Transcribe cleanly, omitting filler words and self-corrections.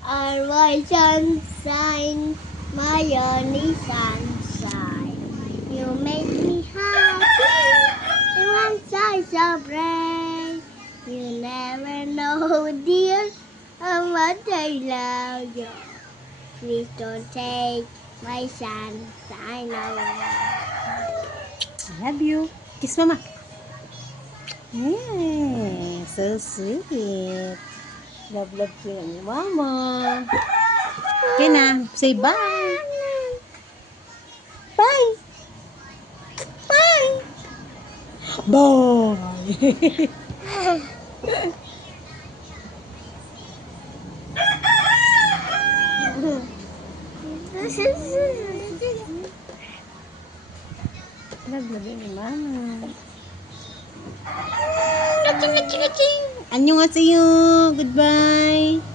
are my sunshine, my only sunshine. You make me happy, and one side so bright. You never know, dear, how much I love you. Please don't take my sunshine away. I love you. Kiss mama. Yeah, so sweet. Love you ni mama. Okay na, say bye. Bye. Bye. Bye. Love you ni mama. Annyeonghaseyo. Goodbye.